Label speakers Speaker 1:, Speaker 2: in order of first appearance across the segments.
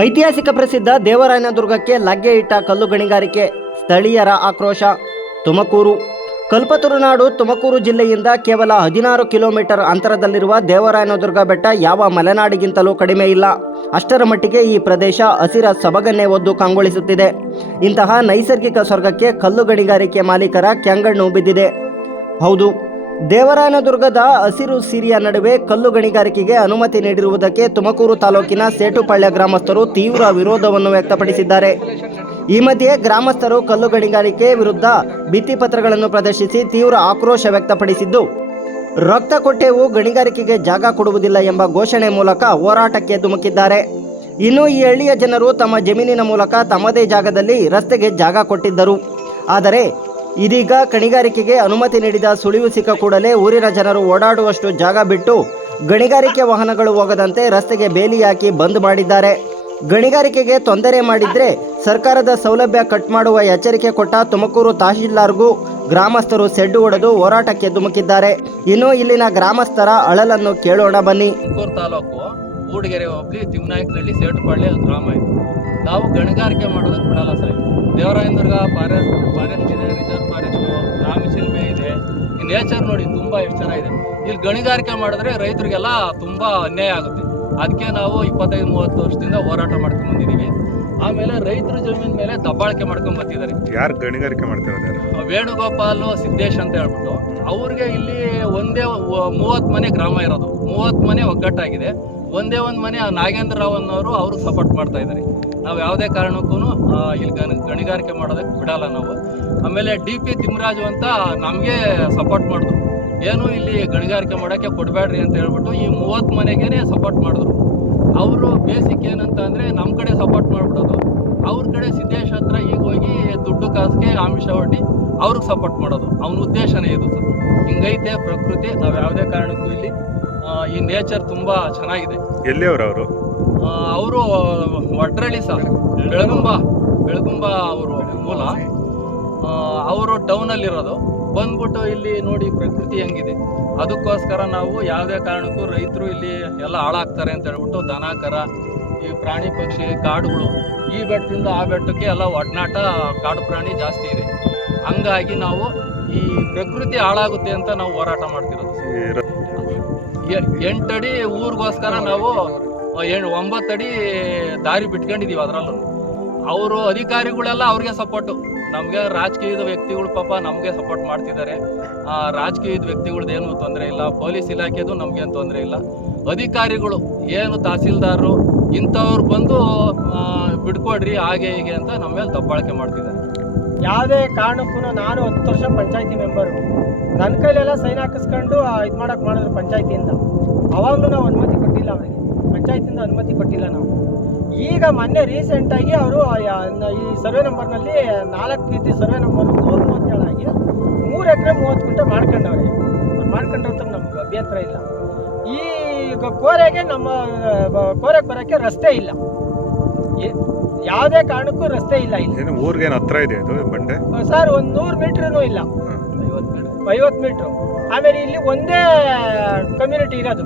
Speaker 1: ಐತಿಹಾಸಿಕ ಪ್ರಸಿದ್ಧ ದೇವರಾಯನದುರ್ಗಕ್ಕೆ ಲಗ್ಗೆ ಇಟ್ಟ ಕಲ್ಲು ಗಣಿಗಾರಿಕೆ, ಸ್ಥಳೀಯರ ಆಕ್ರೋಶ, ತುಮಕೂರು. ಕಲ್ಪತರುನಾಡು, ತುಮಕೂರು ಜಿಲ್ಲೆಯಿಂದ ಕೇವಲ ಹದಿನಾರು ಕಿಲೋಮೀಟರ್ ಅಂತರದಲ್ಲಿರುವ ದೇವರಾಯನದುರ್ಗ ಬೆಟ್ಟ ಯಾವ ಮಲೆನಾಡಿಗಿಂತಲೂ ಕಡಿಮೆ ಇಲ್ಲ. ಅಷ್ಟರ ಮಟ್ಟಿಗೆ ಈ ಪ್ರದೇಶ ಹಸಿರ ಸಬಗನ್ನೇ ಒದ್ದು ಕಂಗೊಳಿಸುತ್ತಿದೆ. ಇಂತಹ ನೈಸರ್ಗಿಕ ಸ್ವರ್ಗಕ್ಕೆ ಕಲ್ಲು ಗಣಿಗಾರಿಕೆ ಮಾಲೀಕರ ಕೆಂಗಣ್ಣು ಬಿದ್ದಿದೆ. ಹೌದು ದೇವರಾಯನದುರ್ಗದ ಹಸಿರು ಸಿರಿಯ ನಡುವೆ ಕಲ್ಲು ಗಣಿಗಾರಿಕೆಗೆ ಅನುಮತಿ ನೀಡಿರುವುದಕ್ಕೆ ತುಮಕೂರು ತಾಲೂಕಿನ ಸೇಟುಪಾಳ್ಯ ಗ್ರಾಮಸ್ಥರು ತೀವ್ರ ವಿರೋಧವನ್ನು ವ್ಯಕ್ತಪಡಿಸಿದ್ದಾರೆ. ಈ ಮಧ್ಯೆ ಗ್ರಾಮಸ್ಥರು ಕಲ್ಲು ಗಣಿಗಾರಿಕೆ ವಿರುದ್ಧ ಭಿತ್ತಿಪತ್ರಗಳನ್ನು ಪ್ರದರ್ಶಿಸಿ ತೀವ್ರ ಆಕ್ರೋಶ ವ್ಯಕ್ತಪಡಿಸಿದ್ದು, ರಕ್ತ ಕೊಟ್ಟೆವು ಗಣಿಗಾರಿಕೆಗೆ ಜಾಗ ಕೊಡುವುದಿಲ್ಲ ಎಂಬ ಘೋಷಣೆ ಮೂಲಕ ಹೋರಾಟಕ್ಕೆ ಧುಮುಕಿದ್ದಾರೆ. ಇನ್ನು ಈ ಹಳ್ಳಿಯ ಜನರು ತಮ್ಮ ಜಮೀನಿನ ಮೂಲಕ ತಮ್ಮದೇ ಜಾಗದಲ್ಲಿ ರಸ್ತೆಗೆ ಜಾಗ ಕೊಟ್ಟಿದ್ದರು. ಆದರೆ ಇದೀಗ ಗಣಿಗಾರಿಕೆಗೆ ಅನುಮತಿ ನೀಡಿದ ಸುಳಿವು ಸಿಕ್ಕ ಕೂಡಲೇ ಊರಿನ ಜನರು ಓಡಾಡುವಷ್ಟು ಜಾಗ ಬಿಟ್ಟು ಗಣಿಗಾರಿಕೆ ವಾಹನಗಳು ಹೋಗದಂತೆ ರಸ್ತೆಗೆ ಬೇಲಿ ಹಾಕಿ ಬಂದ್ ಮಾಡಿದ್ದಾರೆ. ಗಣಿಗಾರಿಕೆಗೆ ತೊಂದರೆ ಮಾಡಿದ್ರೆ ಸರ್ಕಾರದ ಸೌಲಭ್ಯ ಕಟ್ ಮಾಡುವ ಎಚ್ಚರಿಕೆ ಕೊಟ್ಟ ತುಮಕೂರು ತಹಶೀಲ್ದಾರ್ಗೂ ಗ್ರಾಮಸ್ಥರು ಸೆಡ್ಡು ಹೊಡೆದು ಹೋರಾಟಕ್ಕೆ ಧುಮುಕಿದ್ದಾರೆ. ಇನ್ನು ಇಲ್ಲಿನ ಗ್ರಾಮಸ್ಥರ ಅಳಲನ್ನು ಕೇಳೋಣ ಬನ್ನಿ.
Speaker 2: ತಾಲೂಕು ಮೂಡಿಗೆರೆ ಹೋಬಳಿ ತಿಮ್ನಾಯಕನಹಳ್ಳಿ ಸೇಟುಪಾಳ್ಯ ಗ್ರಾಮ ಇದು. ನಾವು ಗಣಿಗಾರಿಕೆ ಮಾಡೋದಕ್ಕೆ ಬಿಡಲ್ಲ ಸರ್. ದೇವರಾಯನದುರ್ಗ ಫಾರೆಸ್ಟ್ ಫಾರೆಸ್ಟ್ ಇದೆ ರಿಸರ್ವ್ ಫಾರೆಸ್ಟು ರಾಮಶಿಲ್ಮೆ ಇದೆ. ಈ ನೇಚರ್ ನೋಡಿ ತುಂಬ ಎಷ್ಟು ಚೆನ್ನಾಗಿದೆ. ಇಲ್ಲಿ ಗಣಿಗಾರಿಕೆ ಮಾಡಿದ್ರೆ ರೈತರಿಗೆಲ್ಲ ತುಂಬ ಅನ್ಯಾಯ ಆಗುತ್ತೆ. ಅದಕ್ಕೆ ನಾವು ಇಪ್ಪತ್ತೈದು ಮೂವತ್ತು ವರ್ಷದಿಂದ ಹೋರಾಟ ಮಾಡ್ಕೊಂಡು ಬಂದಿದ್ದೀವಿ. ಆಮೇಲೆ ರೈತರ ಜಮೀನ್ ಮೇಲೆ ದಬ್ಬಾಳಿಕೆ ಮಾಡ್ಕೊಂಡು ಬರ್ತಿದ್ದಾರೆ.
Speaker 3: ಯಾರು ಗಣಿಗಾರಿಕೆ ಮಾಡ್ತಾರೆ
Speaker 2: ವೇಣುಗೋಪಾಲ್ ಸಿದ್ದೇಶ್ ಅಂತ ಹೇಳ್ಬಿಟ್ಟು ಅವ್ರಿಗೆ ಇಲ್ಲಿ ಒಂದೇ ಮೂವತ್ತು ಮನೆ ಗ್ರಾಮ ಇರೋದು. ಮೂವತ್ತು ಮನೆ ಒಗ್ಗಟ್ಟಾಗಿದೆ. ಒಂದೇ ಒಂದು ಮನೆ ಆ ನಾಗೇಂದ್ರ ರಾವ್ ಅನ್ನೋರು ಅವ್ರಿಗೆ ಸಪೋರ್ಟ್ ಮಾಡ್ತಾ ಇದ್ದಾರೆ. ನಾವು ಯಾವುದೇ ಕಾರಣಕ್ಕೂ ಇಲ್ಲಿ ಗಣ, ಗಣಿಗಾರಿಕೆ ಮಾಡೋದಕ್ಕೆ ಬಿಡಲ್ಲ ನಾವು. ಆಮೇಲೆ ಡಿ ಪಿ ತಿಮ್ಮರಾಜು ಅಂತ ನಮಗೆ ಸಪೋರ್ಟ್ ಮಾಡಿದ್ರು. ಏನು ಇಲ್ಲಿ ಗಣಿಗಾರಿಕೆ ಮಾಡೋಕ್ಕೆ ಕೊಡಬೇಡ್ರಿ ಅಂತ ಹೇಳ್ಬಿಟ್ಟು ಈ ಮೂವತ್ತು ಮನೆಗೇನೆ ಸಪೋರ್ಟ್ ಮಾಡಿದ್ರು. ಅವರು ಬೇಸಿಕ್ ಏನಂತ ಅಂದರೆ ನಮ್ಮ ಕಡೆ ಸಪೋರ್ಟ್ ಮಾಡಿಬಿಡೋದು. ಅವ್ರ ಕಡೆ ಸಿದ್ದೇಶ್ ಹತ್ರ ಈಗ ಹೋಗಿ ದುಡ್ಡು ಕಾಸಿಗೆ ಆಮಿಷ ಒಡ್ಡಿ ಅವ್ರಿಗೆ ಸಪೋರ್ಟ್ ಮಾಡೋದು. ಅವನ ಉದ್ದೇಶನೇ ಇದು ಸರ್. ಹಿಂಗೈತೆ ಪ್ರಕೃತಿ, ನಾವು ಯಾವುದೇ ಕಾರಣಕ್ಕೂ ಇಲ್ಲಿ ಈ ನೇಚರ್ ತುಂಬ ಚೆನ್ನಾಗಿದೆ.
Speaker 3: ಎಲ್ಲಿಯವರು ಅವರು?
Speaker 2: ಅವರು ಒಟ್ರಳ್ಳಿ ಸರ್ ಬೆಳಗುಂಬ ಬೆಳಗುಂಬ ಅವರು ಮೂಲ. ಅವರು ಟೌನಲ್ಲಿರೋದು. ಬಂದ್ಬಿಟ್ಟು ಇಲ್ಲಿ ನೋಡಿ ಪ್ರಕೃತಿ ಹೆಂಗಿದೆ. ಅದಕ್ಕೋಸ್ಕರ ನಾವು ಯಾವುದೇ ಕಾರಣಕ್ಕೂ ರೈತರು ಇಲ್ಲಿ ಎಲ್ಲ ಹಾಳಾಗ್ತಾರೆ ಅಂತ ಹೇಳ್ಬಿಟ್ಟು ದನ ಕರ ಈ ಪ್ರಾಣಿ ಪಕ್ಷಿ ಕಾಡುಗಳು ಈ ಬೆಟ್ಟದಿಂದ ಆ ಬೆಟ್ಟಕ್ಕೆ ಎಲ್ಲ ಒಡನಾಟ ಕಾಡು ಪ್ರಾಣಿ ಜಾಸ್ತಿ ಇದೆ. ಹಂಗಾಗಿ ನಾವು ಈ ಪ್ರಕೃತಿ ಹಾಳಾಗುತ್ತೆ ಅಂತ ನಾವು ಹೋರಾಟ ಮಾಡ್ತಿರೋದು. ಎಂಟಡಿ ಊರಿಗೋಸ್ಕರ ನಾವು ಏಳು ಒಂಬತ್ತಡಿ ದಾರಿ ಬಿಟ್ಕೊಂಡಿದೀವಿ ಅದರಲ್ಲೂ. ಅವರು ಅಧಿಕಾರಿಗಳೆಲ್ಲ ಅವ್ರಿಗೆ ಸಪೋರ್ಟು ನಮಗೆ ರಾಜಕೀಯದ ವ್ಯಕ್ತಿಗಳು ಪಾಪ ನಮಗೆ ಸಪೋರ್ಟ್ ಮಾಡ್ತಿದ್ದಾರೆ. ರಾಜಕೀಯದ ವ್ಯಕ್ತಿಗಳ್ದು ಏನು ತೊಂದರೆ ಇಲ್ಲ. ಪೊಲೀಸ್ ಇಲಾಖೆದು ನಮಗೇನು ತೊಂದರೆ ಇಲ್ಲ. ಅಧಿಕಾರಿಗಳು ಏನು ತಹಸೀಲ್ದಾರರು ಇಂಥವ್ರು ಬಂದು ಬಿಡ್ಕೊಡ್ರಿ ಹಾಗೆ ಹೀಗೆ ಅಂತ ನಮ್ಮ ಮೇಲೆ ತಪ್ಪಾಳಕೆ ಮಾಡ್ತಿದ್ದಾರೆ.
Speaker 4: ಯಾವುದೇ ಕಾರಣಕ್ಕೂ ನಾನು ಹತ್ತು ವರ್ಷ ಪಂಚಾಯತಿ ಮೆಂಬರು. ನನ್ನ ಕೈಲೆಲ್ಲ ಸೈನ್ ಹಾಕಿಸ್ಕೊಂಡು ಇದು ಮಾಡೋಕೆ ಮಾಡಿದ್ರು ಪಂಚಾಯತಿಯಿಂದ. ಅವಾಗಲೂ ನಾವು ಅನುಮತಿ ಕೊಟ್ಟಿಲ್ಲ ಅವರಿಗೆ. ಪಂಚಾಯತಿಂದ ಅನುಮತಿ ಕೊಟ್ಟಿಲ್ಲ ನಾವು. ಈಗ ಮೊನ್ನೆ ರೀಸೆಂಟಾಗಿ ಅವರು ಈ ಸರ್ವೆ ನಂಬರ್ನಲ್ಲಿ ನಾಲ್ಕು ರೀತಿ ಸರ್ವೆ ನಂಬರ್ ನೂರು ಮೂವತ್ತೇಳಾಗಿ ಮೂರು ಎಕರೆ ಮೂವತ್ತು ಗುಂಟೆ ಮಾಡ್ಕೊಂಡವ್ರೆ. ಅವ್ರು ಮಾಡ್ಕೊಂಡ್ರಂತ ನಮ್ಗೆ ಅಭ್ಯಂತರ ಇಲ್ಲ. ಈ ಕೋರೆಗೆ ನಮ್ಮ ಕೋರೆಗೆ ಬರೋಕ್ಕೆ ರಸ್ತೆ ಇಲ್ಲ. ಯಾವುದೇ ಕಾರಣಕ್ಕೂ ರಸ್ತೆ ಇಲ್ಲ ಇಲ್ಲಿ.
Speaker 3: ಏನು ಊರಿಗೇನು ಹತ್ರ ಇದೆ ಇದು ಬಂಡೆ?
Speaker 4: ಸರ್ ಒಂದು ನೂರು ಮೀಟ್ರೂ ಇಲ್ಲ.
Speaker 2: ಐವತ್ತು ಮೀಟರ್.
Speaker 4: ಐವತ್ತು ಮೀಟ್ರು. ಆಮೇಲೆ ಇಲ್ಲಿ ಒಂದೇ ಕಮ್ಯುನಿಟಿ ಇರೋದು.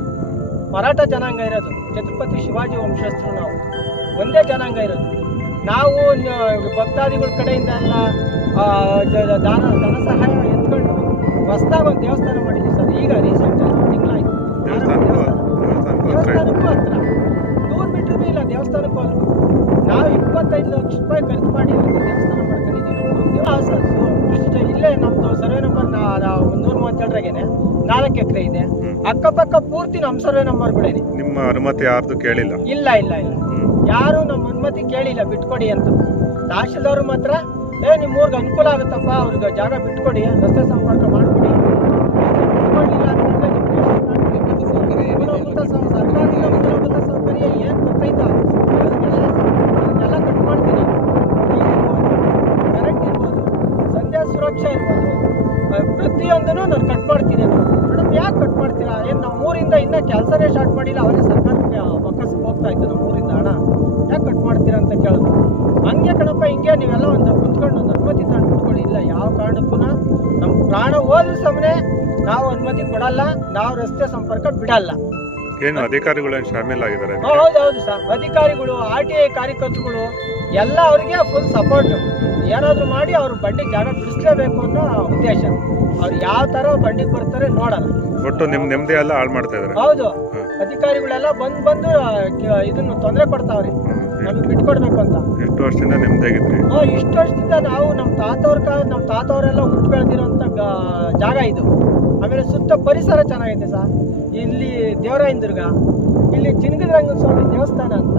Speaker 4: ಮರಾಠ ಜನಾಂಗ ಇರೋದು. ಛತ್ರಪತಿ ಶಿವಾಜಿ ವಂಶಸ್ಥರು ನಾವು. ಒಂದೇ ಜನಾಂಗ ಇರೋದು. ನಾವು ಭಕ್ತಾದಿಗಳ ಕಡೆಯಿಂದ ಎಲ್ಲ ದಾನ ಧನ ಸಹಾಯ ಎತ್ಕೊಂಡು ಹೊಸ್ತಾ ಒಂದು ದೇವಸ್ಥಾನ ಮಾಡಿದ್ವಿ ಸರ್. ಈಗ ರೀಸೆಂಟ್ ತಿಂಗಳಾಯ್ತು
Speaker 3: ದೇವಸ್ಥಾನಕ್ಕೂ ಹತ್ರ
Speaker 4: ನೂರು ಮೀಟ್ರೂ ಇಲ್ಲ ದೇವಸ್ಥಾನಕ್ಕೂ ಅಲ್ಲ ನಾವು ಇಪ್ಪತ್ತೈದು ಲಕ್ಷ ರೂಪಾಯಿ ಖರ್ಚು ಮಾಡಿ ದೇವಸ್ಥಾನ ಮಾಡ್ಕೊಂಡಿದ್ದೀವಿ. ಇಲ್ಲೇ ನಂಬರ್ ಮೂವತ್ತೆರಡರಾಗೇನೆ ನಾಲ್ಕು ಎಕರೆ ಇದೆ. ಅಕ್ಕಪಕ್ಕ ಪೂರ್ತಿ ನಮ್ಮ ಸರ್ವೆ ನಂಬರ್ಗಳೇನೆ
Speaker 3: ನಿಮ್ಮ ಅನುಮತಿ ಯಾರ್ದು ಕೇಳಿಲ್ಲ?
Speaker 4: ಇಲ್ಲ ಇಲ್ಲ ಇಲ್ಲ. ಯಾರು ನಮ್ಮ ಅನುಮತಿ ಕೇಳಿಲ್ಲ ಬಿಟ್ಕೊಡಿ ಅಂತ. ತಹಶೀಲ್ದವ್ರು ಮಾತ್ರ ಏ ನಿಮ್ಮ ಊರ್ಗೆ ಅನುಕೂಲ ಆಗುತ್ತಪ್ಪ ಅವ್ರಿಗೆ ಜಾಗ ಬಿಟ್ಕೊಡಿ ರಸ್ತೆ ಸಂಪರ್ಕ ಮಾಡ್ಕೊಡಿ. ಸರ್ಕಾರಿ ಮೂಲಭೂತ ಸೌಕರ್ಯ ಏನು ಗೊತ್ತೈತೋ ಪ್ರತಿಯೊಂದನ್ನು ನಾನು ಕಟ್ ಮಾಡ್ತೀನಿ ಅಂತ. ಮೇಡಮ್ ಯಾಕೆ ಕಟ್ ಮಾಡ್ತೀರಾ? ಏನು ನಮ್ಮ ಊರಿಂದ ಇನ್ನೂ ಕೆಲಸನೇ ಸ್ಟಾರ್ಟ್ ಮಾಡಿಲ್ಲ? ಅವರೇ ಸರ್ಕಾರಕ್ಕೆ ವಕಸ್ ಹೋಗ್ತಾ ಇತ್ತು ನಮ್ಮ ಊರಿಂದ ಹಣ. ಯಾಕೆ ಕಟ್ ಮಾಡ್ತೀರಾ ಅಂತ ಕೇಳಿದ್ರು. ಹಂಗೆ ಕಣಪ್ಪ ಹಿಂಗೆ ನೀವೆಲ್ಲ ಒಂದು ಕುತ್ಕೊಂಡು ಒಂದು ಅನುಮತಿ ತಗೊಂಡು ಕುತ್ಕೊಳ್ಳಿ. ಇಲ್ಲ ಯಾವ ಕಾರಣಕ್ಕೂ ನಮ್ಮ ಪ್ರಾಣ ಹೋದ್ರೂ ಸಮನೆ ನಾವು ಅನುಮತಿ ಕೊಡಲ್ಲ ನಾವು ರಸ್ತೆ ಸಂಪರ್ಕ ಬಿಡಲ್ಲ.
Speaker 3: ಏನು
Speaker 4: ಅಧಿಕಾರಿಗಳು ಹೌದು ಹೌದು ಸರ್. ಅಧಿಕಾರಿಗಳು ಆರ್ ಟಿ ಐ ಕಾರ್ಯಕರ್ತರುಗಳು ಎಲ್ಲ ಅವರಿಗೆ ಫುಲ್ ಸಪೋರ್ಟ್ ಏನಾದರೂ ಮಾಡಿ ಅವ್ರ ಬಂಡಿ ಜಾಗ ಬಿಡಿಸ್ಲೇಬೇಕು ಅನ್ನೋ ಉದ್ದೇಶ. ಅವ್ರು ಯಾವ ತರ ಬಂಡಿಗೆ ಬರ್ತಾರೆ ನೋಡೋಣ
Speaker 3: ಒಟ್ಟು ನಿಮ್ ನೆಮ್ಮದಿ ಎಲ್ಲ ಹಾಳು ಮಾಡ್ತಾ ಇದಾರೆ.
Speaker 4: ಹೌದು. ಅಧಿಕಾರಿಗಳೆಲ್ಲ ಬಂದು ಬಂದು ಇದನ್ನು ತೊಂದರೆ ಕೊಡ್ತಾವ್ರಿ ನಮ್ಗೆ ಬಿಟ್ಕೊಡ್ಬೇಕು ಅಂತ.
Speaker 3: ಎಷ್ಟು ವರ್ಷದಿಂದ ನೆಮ್ಮದಿಯಾಗಿದ್ರಿ
Speaker 4: ಹಾ, ಇಷ್ಟು ವರ್ಷದಿಂದ ನಾವು ನಮ್ಮ ತಾತವ್ರ ಕಾಲ ನಮ್ಮ ತಾತವರೆಲ್ಲ ಹುಟ್ಟು ಬೆಳೆದಿರೋಂಥ ಜಾಗ ಇದು. ಆಮೇಲೆ ಸುತ್ತ ಪರಿಸರ ಚೆನ್ನಾಗಿದೆ ಸರ್ ಇಲ್ಲಿ ದೇವರಾಯನ ದುರ್ಗ ಇಲ್ಲಿ ಜಿನಗದರಂಗ ಸ್ವಾಮಿ ದೇವಸ್ಥಾನ ಅಂತ.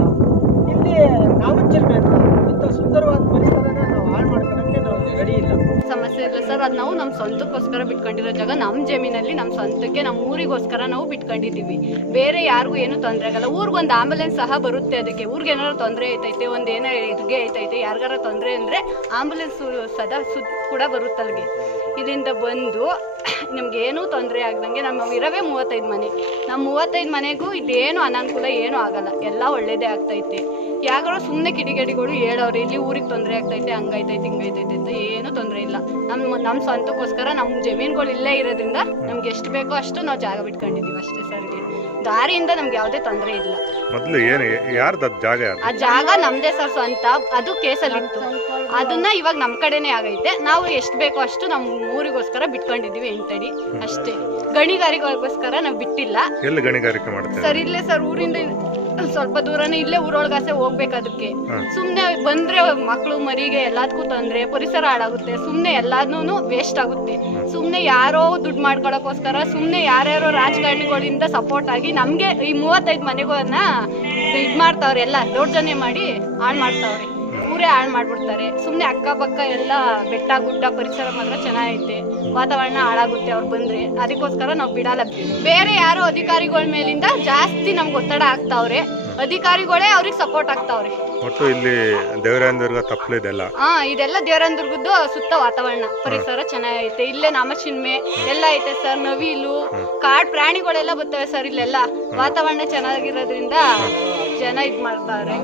Speaker 4: ಇಲ್ಲಿ ನಾಮಚಿಲ್ಮೆ ಅಂತ. ಇಂಥ ಸುಂದರವಾದ ಪರಿಸರನ ನಾವು ಹಾಳು ಮಾಡ್ಕೊಳಕ್ಕೆ ನಾವು ರೆಡಿ ಇಲ್ಲ.
Speaker 5: ಸಮಸ್ಯೆ ಇಲ್ಲ ಸರ್. ಅದು ನಾವು ನಮ್ಮ ಸ್ವಂತಕ್ಕೋಸ್ಕರ ಬಿಟ್ಕೊಂಡಿರೋ ಜಾಗ. ನಮ್ಮ ಜಮೀನಲ್ಲಿ ನಮ್ಮ ಸ್ವಂತಕ್ಕೆ ನಮ್ಮ ಊರಿಗೋಸ್ಕರ ನಾವು ಬಿಟ್ಕೊಂಡಿದ್ದೀವಿ ಬೇರೆ ಯಾರಿಗೂ ಏನು ತೊಂದರೆ ಆಗಲ್ಲ. ಊರಿಗೆ ಒಂದು ಆಂಬುಲೆನ್ಸ್ ಸಹ ಬರುತ್ತೆ ಅದಕ್ಕೆ. ಊರಿಗೆ ಏನಾದ್ರು ತೊಂದರೆ ಐತೈತೆ, ಒಂದು ಏನೋ ಇದ್ಗೆ ಐತೈತೆ, ಯಾರಿಗಾರ ತೊಂದರೆ ಅಂದರೆ ಆಂಬುಲೆನ್ಸ್ ಸದಾ ಸುದ್ ಕೂಡ ಬರುತ್ತೆ ಅಲ್ಲಿಗೆ ಬಂದು ನಿಮ್ಗೆ ತೊಂದರೆ ಆಗ್ದಂಗೆ ನಮ್ಮ ಇರವೇ ಮೂವತ್ತೈದು ಮನೆ. ನಮ್ಮ ಮೂವತ್ತೈದು ಮನೆಗೂ ಇದೇನು ಅನಾನುಕೂಲ ಏನೂ ಆಗಲ್ಲ. ಎಲ್ಲ ಒಳ್ಳೇದೇ ಆಗ್ತೈತೆ. ಯಾರೋ ಸುಮ್ಮನೆ ಕಿಡಿಗೇಡಿಗಳು ಹೇಳೋರು ಇಲ್ಲಿ ಊರಿಗೆ ತೊಂದರೆ ಆಗ್ತೈತೆ ಹಂಗೈತೈತೆ ಹಿಂಗೈತೈತೆ ಅಂತ ಏನು ತೊಂದರೆ ಇಲ್ಲ. ನಮ್ಮ ನಮ್ಮ ಸ್ವಂತಕ್ಕೋಸ್ಕರ ನಮ್ಮ ಜಮೀನುಗಳು ಇಲ್ಲೇ ಇರೋದ್ರಿಂದ ನಮ್ಗೆ ಎಷ್ಟು ಬೇಕೋ ಅಷ್ಟು ನಾವು ಜಾಗ ಬಿಟ್ಕೊಂಡಿದ್ದೀವಿ ಅಷ್ಟೇ ಸರ್ ದಾರಿಯಿಂದ ನಮ್ಗೆ ಯಾವುದೇ ತೊಂದರೆ ಇಲ್ಲ.
Speaker 3: ಮೊದಲು ಏನು ಯಾರ್ದು ಜಾಗ
Speaker 5: ಆ ಜಾಗ ನಮ್ದೇ ಸರ್ ಸ್ವಂತ ಅದು ಕೇಸಲ್ಲಿ ಇತ್ತು ಅದನ್ನ ಇವಾಗ ನಮ್ಮ ಕಡೆನೇ ಆಗೈತೆ. ನಾವು ಎಷ್ಟು ಬೇಕೋ ಅಷ್ಟು ನಮ್ಮ ಊರಿಗೋಸ್ಕರ ಬಿಟ್ಕೊಂಡಿದ್ದೀವಿ ಎಂಟಡಿ ಅಷ್ಟೇ. ಗಣಿಗಾರಿಕೆಗೋಸ್ಕರ ನಾವು ಬಿಟ್ಟಿಲ್ಲ.
Speaker 3: ಎಲ್ಲಿ ಗಣಿಗಾರಿಕೆ ಮಾಡ್ತಾರೆ
Speaker 5: ಸರ್ ಇಲ್ಲೇ ಸರ್ ಊರಿಂದ ಸ್ವಲ್ಪ ದೂರನೇ ಇಲ್ಲೇ ಊರೊಳಗಾಸೆ ಹೋಗ್ಬೇಕು ಅದಕ್ಕೆ. ಸುಮ್ನೆ ಬಂದ್ರೆ ಮಕ್ಳು ಮರಿಗೆ ಎಲ್ಲದಕ್ಕೂ ತೊಂದ್ರೆ ಪರಿಸರ ಹಾಳಾಗುತ್ತೆ. ಸುಮ್ನೆ ಎಲ್ಲಾನು ವೇಸ್ಟ್ ಆಗುತ್ತೆ. ಸುಮ್ನೆ ಯಾರೋ ದುಡ್ಡು ಮಾಡ್ಕೊಳಕ್ಕೋಸ್ಕರ ಸುಮ್ನೆ ಯಾರ್ಯಾರೋ ರಾಜಕಾರಣಿಗಳಿಂದ ಸಪೋರ್ಟ್ ಆಗಿ ನಮ್ಗೆ ಈ ಮೂವತ್ತೈದು ಮನೆಗಳನ್ನ ಇದ್ ಮಾಡ್ತಾವ್ರೆ ಎಲ್ಲ ದೌರ್ಜನ್ಯ ಮಾಡಿ ಹಾಳು ಮಾಡ್ತಾವ್ರೆ. ಊರೇ ಹಾಳು ಮಾಡ್ಬಿಡ್ತಾರೆ. ಸುಮ್ಮನೆ ಅಕ್ಕಪಕ್ಕ ಎಲ್ಲ ಬೆಟ್ಟ ಗುಡ್ಡ ಪರಿಸರ ಮಾತ್ರ ಚೆನ್ನಾಗೈತೆ. ವಾತಾವರಣ ಹಾಳಾಗುತ್ತೆ ಅವ್ರು ಬಂದ್ರೆ. ಅದಕ್ಕೋಸ್ಕರ ನಾವು ಬಿಡಲ್ಲ. ಬೇರೆ ಯಾರು ಅಧಿಕಾರಿಗಳ ಮೇಲಿಂದ ಜಾಸ್ತಿ ನಮ್ಗೆ ಒತ್ತಡ ಆಗ್ತಾವ್ರೆ ಅಧಿಕಾರಿಗಳೇ ಅವ್ರಿಗೆ ಸಪೋರ್ಟ್ ಆಗ್ತಾವ್ರೆ
Speaker 3: ಒಟ್ಟು ಇಲ್ಲಿ ದೇವರಾಯನದುರ್ಗ ತಪ್ಪಲಿದೆಲ್ಲ
Speaker 5: ಹಾ ಇದೆಲ್ಲ ದೇವರಂದುರ್ಗದ್ದು ಸುತ್ತ ವಾತಾವರಣ. ಪರಿಸರ ಚೆನ್ನಾಗೈತೆ. ಇಲ್ಲೇ ನಾಮಚಿನ್ಮೆ ಎಲ್ಲ ಐತೆ ಸರ್. ನವಿಲು ಕಾಡ್ ಪ್ರಾಣಿಗಳೆಲ್ಲ ಬರ್ತವೆ ಸರ್ ಇಲ್ಲೆಲ್ಲ. ವಾತಾವರಣ ಚೆನ್ನಾಗಿರೋದ್ರಿಂದ ಜನ ಇದ್ ಮಾಡ್ತಾರೆ.